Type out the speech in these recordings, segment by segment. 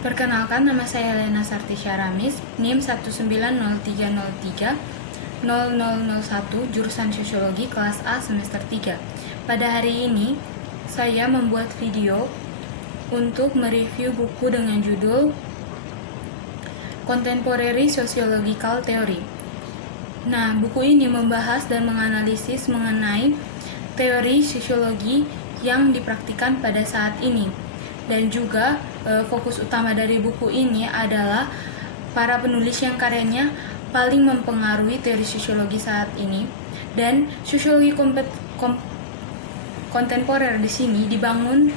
Perkenalkan, nama saya Lena Sartisya Ramis, NIM 19030300001, jurusan Sosiologi kelas A semester 3. Pada hari ini, saya membuat video untuk mereview buku dengan judul Contemporary Sociological Theory. Nah, buku ini membahas dan menganalisis mengenai teori sosiologi yang dipraktikkan pada saat ini. Dan juga fokus utama dari buku ini adalah para penulis yang karyanya paling mempengaruhi teori sosiologi saat ini. Dan sosiologi kontemporer di sini dibangun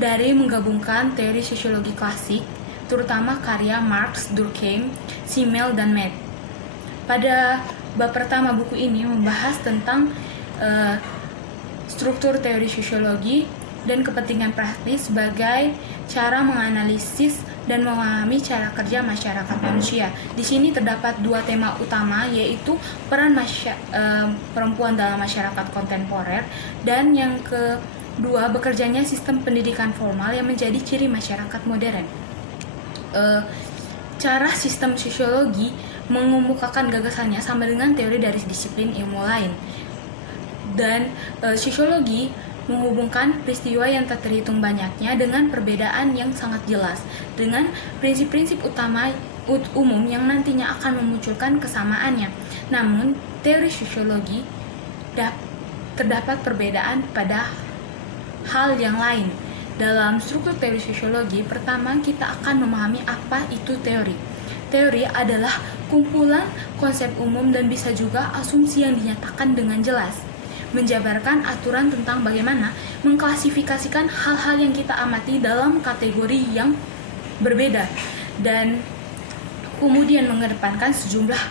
dari menggabungkan teori sosiologi klasik, terutama karya Marx, Durkheim, Simmel, dan Mead. Pada bab pertama buku ini membahas tentang struktur teori sosiologi dan kepentingan praktis sebagai cara menganalisis dan memahami cara kerja masyarakat manusia. Di sini terdapat dua tema utama, yaitu peran perempuan dalam masyarakat kontemporer, dan yang kedua, bekerjanya sistem pendidikan formal yang menjadi ciri masyarakat modern. Cara sistem sosiologi mengemukakan gagasannya sama dengan teori dari disiplin ilmu lain. Dan sosiologi menghubungkan peristiwa yang tak terhitung banyaknya dengan perbedaan yang sangat jelas, dengan prinsip-prinsip utama umum yang nantinya akan memunculkan kesamaannya. Namun, teori sosiologi terdapat perbedaan pada hal yang lain. Dalam struktur teori sosiologi, pertama kita akan memahami apa itu teori. Teori adalah kumpulan konsep umum dan bisa juga asumsi yang dinyatakan dengan jelas, menjabarkan aturan tentang bagaimana mengklasifikasikan hal-hal yang kita amati dalam kategori yang berbeda, dan kemudian mengedepankan sejumlah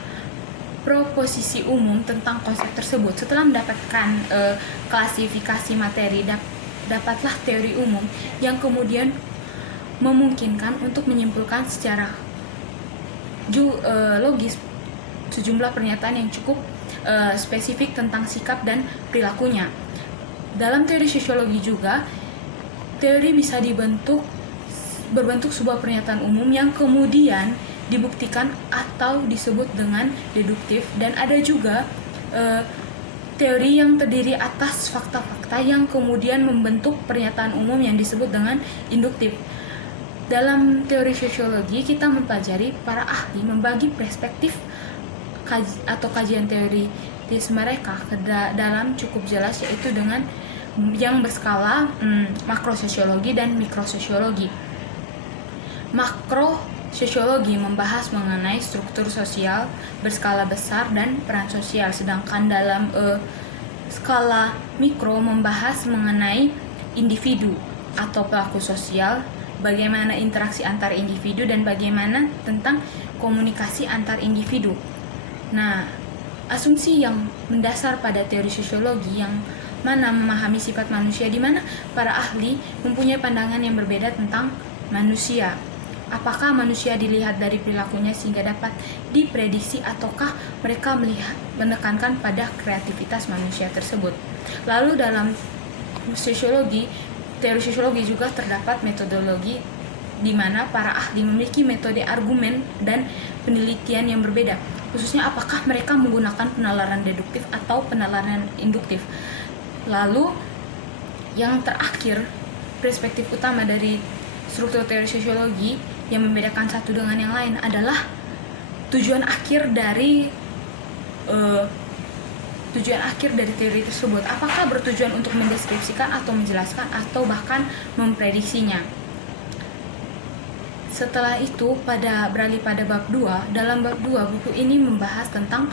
proposisi umum tentang konsep tersebut. Setelah mendapatkan klasifikasi materi, dapatlah teori umum yang kemudian memungkinkan untuk menyimpulkan secara logis sejumlah pernyataan yang cukup spesifik tentang sikap dan perilakunya. Dalam teori sosiologi juga, teori bisa berbentuk sebuah pernyataan umum yang kemudian dibuktikan atau disebut dengan deduktif, dan ada juga teori yang terdiri atas fakta-fakta yang kemudian membentuk pernyataan umum yang disebut dengan induktif. Dalam teori sosiologi, kita mempelajari para ahli membagi perspektif atau kajian teoritis mereka ke dalam cukup jelas, yaitu dengan yang berskala makrososiologi dan mikrososiologi. Makrososiologi membahas mengenai struktur sosial berskala besar dan peran sosial, sedangkan dalam skala mikro membahas mengenai individu atau pelaku sosial, bagaimana interaksi antar individu, dan bagaimana tentang komunikasi antar individu. Nah, asumsi yang mendasar pada teori sosiologi yang mana memahami sifat manusia, di mana para ahli mempunyai pandangan yang berbeda tentang manusia. Apakah manusia dilihat dari perilakunya sehingga dapat diprediksi, ataukah mereka menekankan pada kreativitas manusia tersebut? Lalu dalam teori sosiologi juga terdapat metodologi, di mana para ahli memiliki metode argumen dan penelitian yang berbeda, khususnya apakah mereka menggunakan penalaran deduktif atau penalaran induktif. Lalu yang terakhir, perspektif utama dari struktur teori sosiologi yang membedakan satu dengan yang lain adalah tujuan akhir dari teori tersebut. Apakah bertujuan untuk mendeskripsikan atau menjelaskan atau bahkan memprediksinya. Setelah itu beralih pada bab 2. Dalam bab 2 buku ini membahas tentang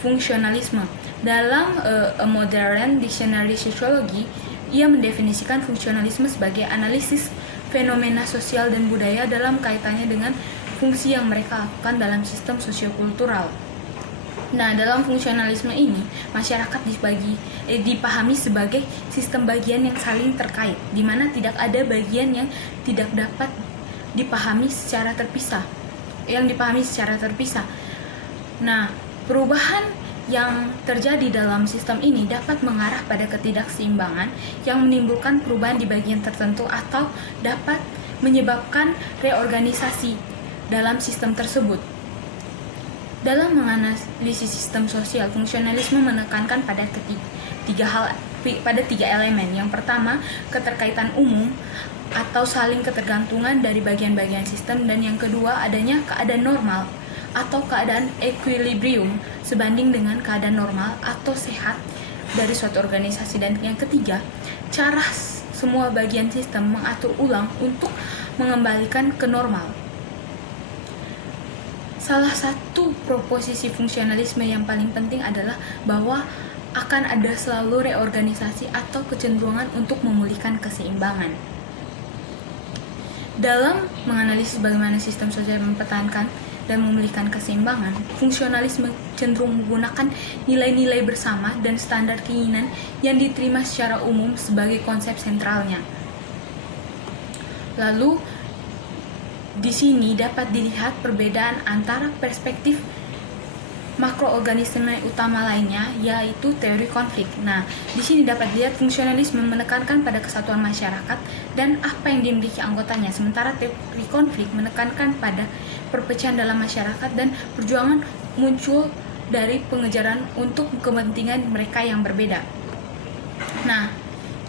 fungsionalisme. Dalam A Modern Dictionary Sociology, ia mendefinisikan fungsionalisme sebagai analisis fenomena sosial dan budaya dalam kaitannya dengan fungsi yang mereka lakukan dalam sistem sosiokultural. Nah, dalam fungsionalisme ini, masyarakat dipahami sebagai sistem bagian yang saling terkait, di mana tidak ada bagian yang tidak dapat dipahami secara terpisah. Nah, perubahan yang terjadi dalam sistem ini dapat mengarah pada ketidakseimbangan yang menimbulkan perubahan di bagian tertentu, atau dapat menyebabkan reorganisasi dalam sistem tersebut. Dalam menganalisis sistem sosial, fungsionalisme menekankan pada tiga elemen. Yang pertama, keterkaitan umum atau saling ketergantungan dari bagian-bagian sistem, dan yang kedua, adanya keadaan normal atau keadaan equilibrium sebanding dengan keadaan normal atau sehat dari suatu organisasi, dan yang ketiga, cara semua bagian sistem mengatur ulang untuk mengembalikan ke normal. Salah satu proposisi fungsionalisme yang paling penting adalah bahwa akan ada selalu reorganisasi atau kecenderungan untuk memulihkan keseimbangan. Dalam menganalisis bagaimana sistem sosial mempertahankan dan memulihkan keseimbangan, fungsionalisme cenderung menggunakan nilai-nilai bersama dan standar keinginan yang diterima secara umum sebagai konsep sentralnya. Lalu, di sini dapat dilihat perbedaan antara perspektif makroorganisme utama lainnya, yaitu teori konflik. Nah, di sini dapat dilihat fungsionalisme menekankan pada kesatuan masyarakat dan apa yang dimiliki anggotanya, sementara teori konflik menekankan pada perpecahan dalam masyarakat dan perjuangan muncul dari pengejaran untuk kepentingan mereka yang berbeda. Nah,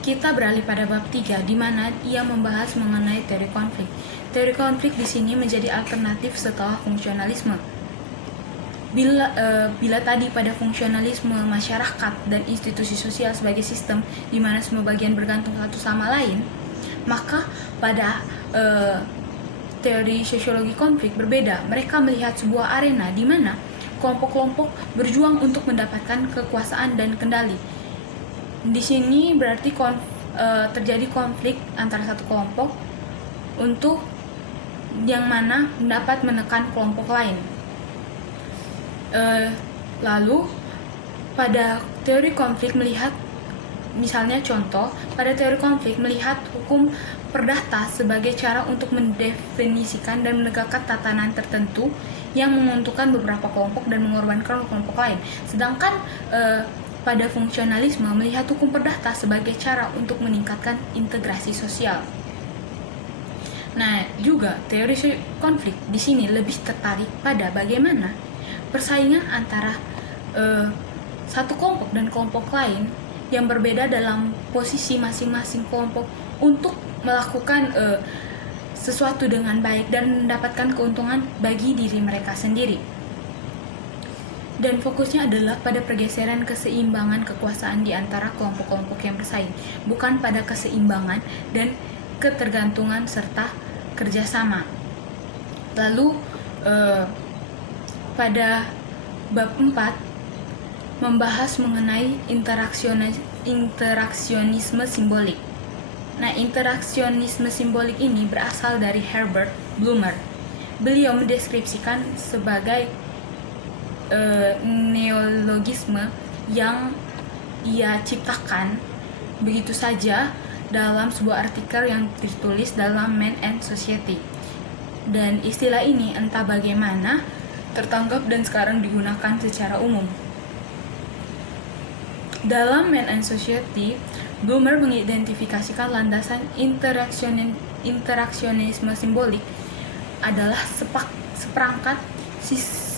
kita beralih pada bab 3, di mana ia membahas mengenai teori konflik. Teori konflik di sini menjadi alternatif setelah fungsionalisme. Bila tadi pada fungsionalisme masyarakat dan institusi sosial sebagai sistem di mana semua bagian bergantung satu sama lain, maka pada teori sosiologi konflik berbeda. Mereka melihat sebuah arena di mana kelompok-kelompok berjuang untuk mendapatkan kekuasaan dan kendali. Di sini berarti terjadi konflik antara satu kelompok untuk yang mana dapat menekan kelompok lain. Lalu pada teori konflik melihat, misalnya contoh, pada teori konflik melihat hukum perdata sebagai cara untuk mendefinisikan dan menegakkan tatanan tertentu yang menguntungkan beberapa kelompok dan mengorbankan kelompok lain. Sedangkan pada fungsionalisme melihat hukum perdata sebagai cara untuk meningkatkan integrasi sosial. Nah, juga teori konflik di sini lebih tertarik pada bagaimana persaingan antara satu kelompok dan kelompok lain yang berbeda dalam posisi masing-masing kelompok untuk melakukan sesuatu dengan baik dan mendapatkan keuntungan bagi diri mereka sendiri. Dan fokusnya adalah pada pergeseran keseimbangan kekuasaan di antara kelompok-kelompok yang bersaing, bukan pada keseimbangan dan ketergantungan serta kerjasama. Lalu pada bab 4 membahas mengenai interaksionisme simbolik. Nah, interaksionisme simbolik ini berasal dari Herbert Blumer. Beliau mendeskripsikan sebagai neologisme yang ia ciptakan begitu saja dalam sebuah artikel yang ditulis dalam Man and Society. Dan istilah ini entah bagaimana tertanggap dan sekarang digunakan secara umum. Dalam Man and Society, Blumer mengidentifikasikan landasan interaksionisme simbolik adalah seperangkat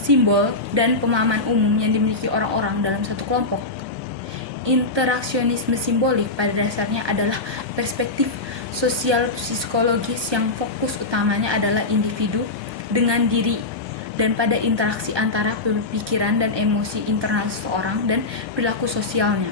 simbol dan pemahaman umum yang dimiliki orang-orang dalam satu kelompok. Interaksionisme simbolik pada dasarnya adalah perspektif sosial psikologis yang fokus utamanya adalah individu dengan diri dan pada interaksi antara pikiran dan emosi internal seseorang dan perilaku sosialnya.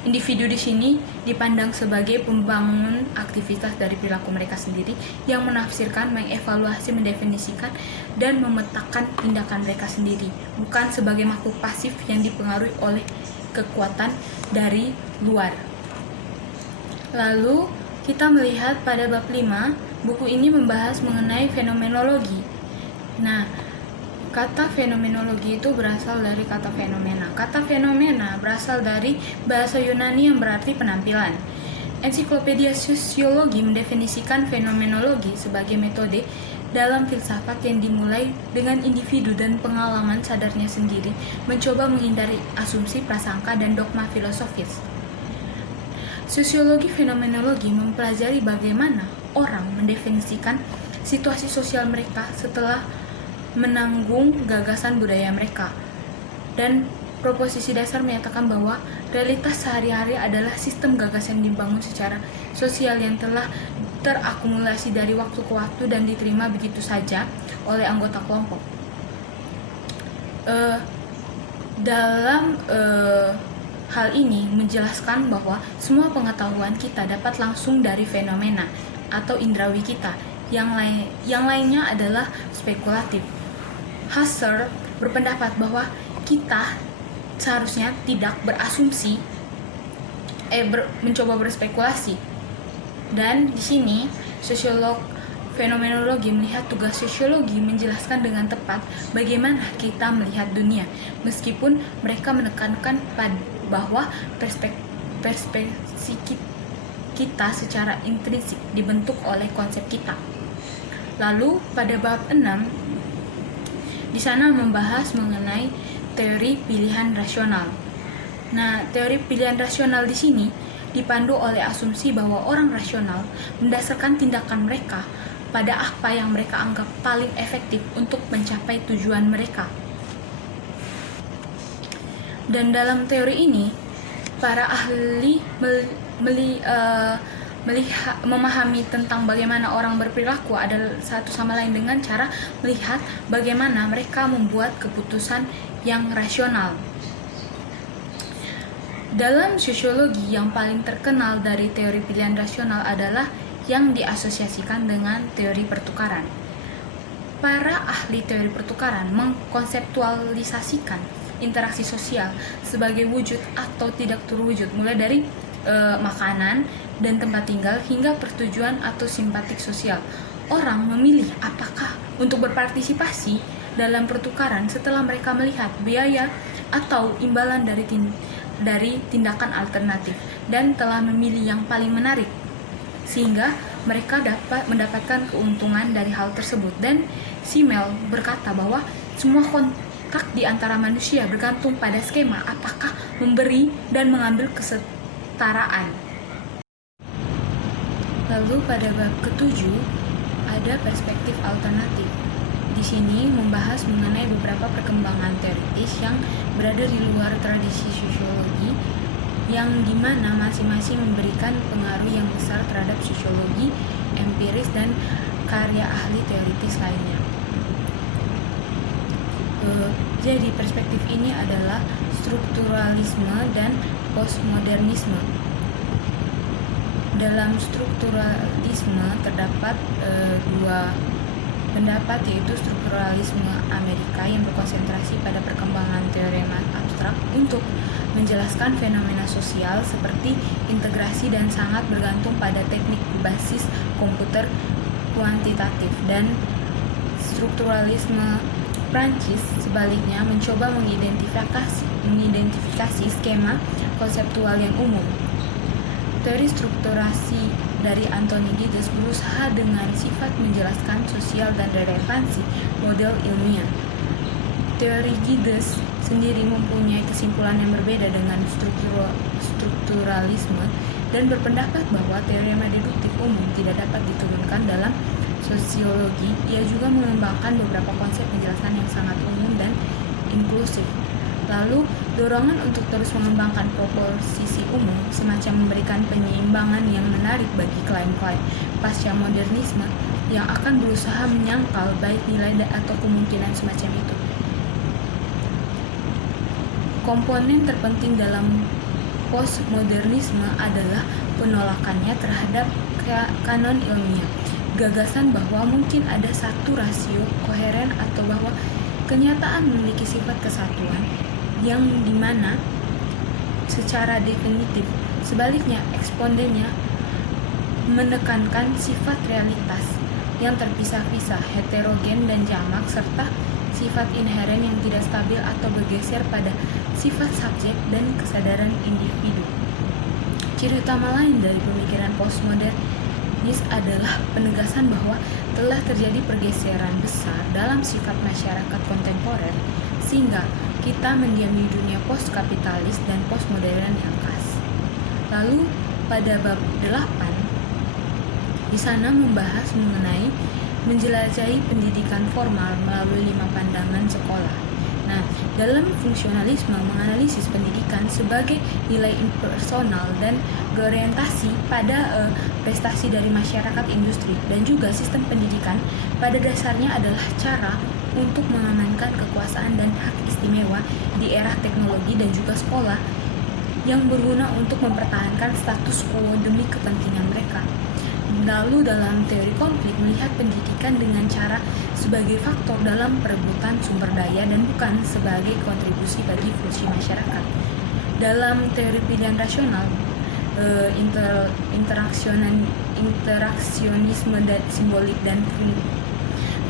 Individu di sini dipandang sebagai pembangun aktivitas dari perilaku mereka sendiri yang menafsirkan, mengevaluasi, mendefinisikan, dan memetakan tindakan mereka sendiri, bukan sebagai makhluk pasif yang dipengaruhi oleh kekuatan dari luar. Lalu kita melihat pada bab 5, buku ini membahas mengenai fenomenologi. Nah, kata fenomenologi itu berasal dari kata fenomena. Kata fenomena berasal dari bahasa Yunani yang berarti penampilan. Ensiklopedia Sosiologi mendefinisikan fenomenologi sebagai metode dalam filsafat yang dimulai dengan individu dan pengalaman sadarnya sendiri, mencoba menghindari asumsi, prasangka, dan dogma filosofis. Sosiologi fenomenologi mempelajari bagaimana orang mendefinisikan situasi sosial mereka setelah menanggung gagasan budaya mereka. Dan proposisi dasar menyatakan bahwa realitas sehari-hari adalah sistem gagasan yang dibangun secara sosial yang telah terakumulasi dari waktu ke waktu dan diterima begitu saja oleh anggota kelompok. Dalam hal ini menjelaskan bahwa semua pengetahuan kita dapat langsung dari fenomena atau indrawi kita, yang lainnya adalah spekulatif. Husserl berpendapat bahwa kita seharusnya tidak berasumsi, mencoba berspekulasi. Dan di sini sosiolog fenomenologi melihat tugas sosiologi menjelaskan dengan tepat bagaimana kita melihat dunia, meskipun mereka menekankan bahwa perspektif kita secara intrinsik dibentuk oleh konsep kita. Lalu pada bab 6 di sana membahas mengenai teori pilihan rasional. Nah, teori pilihan rasional di sini dipandu oleh asumsi bahwa orang rasional mendasarkan tindakan mereka pada apa yang mereka anggap paling efektif untuk mencapai tujuan mereka. Dan dalam teori ini, para ahli memahami tentang bagaimana orang berperilaku adalah satu sama lain dengan cara melihat bagaimana mereka membuat keputusan yang rasional. Dalam sosiologi, yang paling terkenal dari teori pilihan rasional adalah yang diasosiasikan dengan teori pertukaran. Para ahli teori pertukaran mengkonseptualisasikan interaksi sosial sebagai wujud atau tidak terwujud, mulai dari makanan dan tempat tinggal hingga persetujuan atau simpatik sosial. Orang memilih apakah untuk berpartisipasi dalam pertukaran setelah mereka melihat biaya atau imbalan dari tindakan alternatif dan telah memilih yang paling menarik, sehingga mereka dapat mendapatkan keuntungan dari hal tersebut. Dan Simmel berkata bahwa semua kontak di antara manusia bergantung pada skema apakah memberi dan mengambil kesetaraan. Lalu pada bab ke-7 ada perspektif alternatif. Di sini membahas mengenai beberapa perkembangan teoritis yang berada di luar tradisi sosiologi, yang dimana masing-masing memberikan pengaruh yang besar terhadap sosiologi empiris dan karya ahli teoritis lainnya. Jadi perspektif ini adalah strukturalisme dan postmodernisme. Dalam strukturalisme terdapat dua pendapat, yaitu strukturalisme Amerika yang berkonsentrasi pada perkembangan teorema abstrak untuk menjelaskan fenomena sosial seperti integrasi dan sangat bergantung pada teknik berbasis komputer kuantitatif, dan strukturalisme Prancis sebaliknya mencoba mengidentifikasi skema konseptual yang umum. Teori strukturasi dari Anthony Giddens berusaha dengan sifat menjelaskan sosial dan relevansi model ilmiah. Teori Giddens sendiri mempunyai kesimpulan yang berbeda dengan strukturalisme dan berpendapat bahwa teorema deduktif umum tidak dapat diturunkan dalam sosiologi. Ia juga mengembangkan beberapa konsep penjelasan yang sangat umum dan inklusif. Lalu, dorongan untuk terus mengembangkan proposisi umum semacam memberikan penyeimbangan yang menarik bagi klaim-klaim pasca modernisme yang akan berusaha menyangkal baik nilai atau kemungkinan semacam itu. Komponen terpenting dalam postmodernisme adalah penolakannya terhadap kanon ilmiah, gagasan bahwa mungkin ada satu rasio koheren atau bahwa kenyataan memiliki sifat kesatuan yang dimana secara definitif. Sebaliknya, eksponennya menekankan sifat realitas yang terpisah-pisah, heterogen dan jamak, serta sifat inheren yang tidak stabil atau bergeser pada sifat subjek dan kesadaran individu. Ciri utama lain dari pemikiran postmodernis adalah penegasan bahwa telah terjadi pergeseran besar dalam sikap masyarakat kontemporer, sehingga kita mendiami dunia post-kapitalis dan postmodern yang khas. Lalu, pada bab 8, di sana membahas mengenai menjelajahi pendidikan formal melalui 5 pandangan sekolah. Nah, dalam fungsionalisme menganalisis pendidikan sebagai nilai impersonal dan berorientasi pada prestasi dari masyarakat industri, dan juga sistem pendidikan pada dasarnya adalah cara untuk mengamankan kekuasaan dan hak istimewa di era teknologi dan juga sekolah yang berguna untuk mempertahankan status quo demi kepentingan mereka. Lalu dalam teori konflik melihat pendidikan dengan cara sebagai faktor dalam perebutan sumber daya dan bukan sebagai kontribusi bagi fungsi masyarakat. Dalam teori pilihan rasional, interaksionisme dan simbolik dan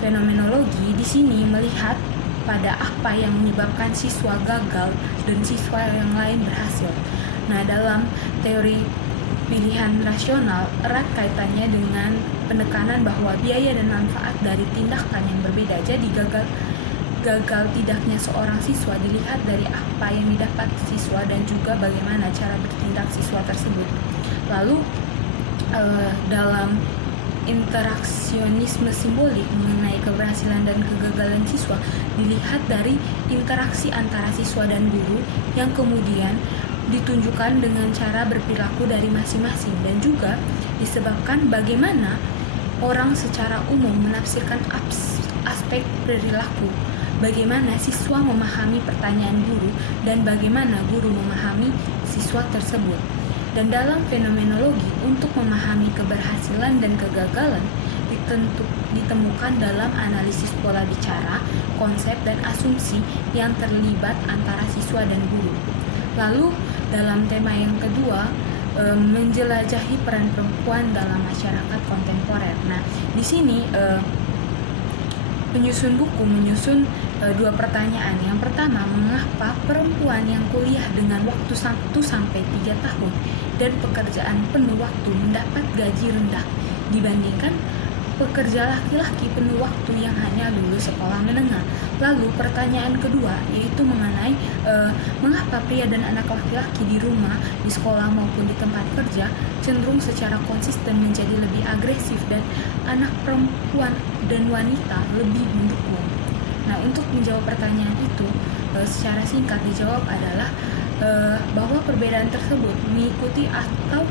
fenomenologi di sini melihat pada apa yang menyebabkan siswa gagal dan siswa yang lain berhasil. Nah, dalam teori pilihan rasional erat kaitannya dengan penekanan bahwa biaya dan manfaat dari tindakan yang berbeda. Jadi gagal tidaknya seorang siswa dilihat dari apa yang didapat siswa dan juga bagaimana cara bertindak siswa tersebut. Lalu dalam interaksionisme simbolik mengenai keberhasilan dan kegagalan siswa dilihat dari interaksi antara siswa dan guru yang kemudian ditunjukkan dengan cara berperilaku dari masing-masing, dan juga disebabkan bagaimana orang secara umum menafsirkan aspek perilaku, bagaimana siswa memahami pertanyaan guru, dan bagaimana guru memahami siswa tersebut. Dan dalam fenomenologi, untuk memahami keberhasilan dan kegagalan ditemukan dalam analisis pola bicara, konsep, dan asumsi yang terlibat antara siswa dan guru. Lalu dalam tema yang kedua, menjelajahi peran perempuan dalam masyarakat kontemporer. Nah, di sini penyusun buku menyusun 2 pertanyaan. Yang pertama, mengapa perempuan yang kuliah dengan waktu 1-3 tahun dan pekerjaan penuh waktu mendapat gaji rendah dibandingkan pekerja laki-laki penuh waktu yang hanya lulus sekolah menengah. Lalu pertanyaan kedua yaitu mengenai mengapa pria dan anak laki-laki di rumah, di sekolah maupun di tempat kerja cenderung secara konsisten menjadi lebih agresif dan anak perempuan dan wanita lebih mendukung. Nah, untuk menjawab pertanyaan itu secara singkat dijawab adalah bahwa perbedaan tersebut mengikuti atau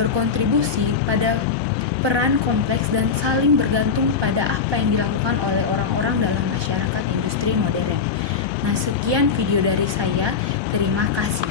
berkontribusi pada peran kompleks dan saling bergantung pada apa yang dilakukan oleh orang-orang dalam masyarakat industri modern. Nah, sekian video dari saya. Terima kasih.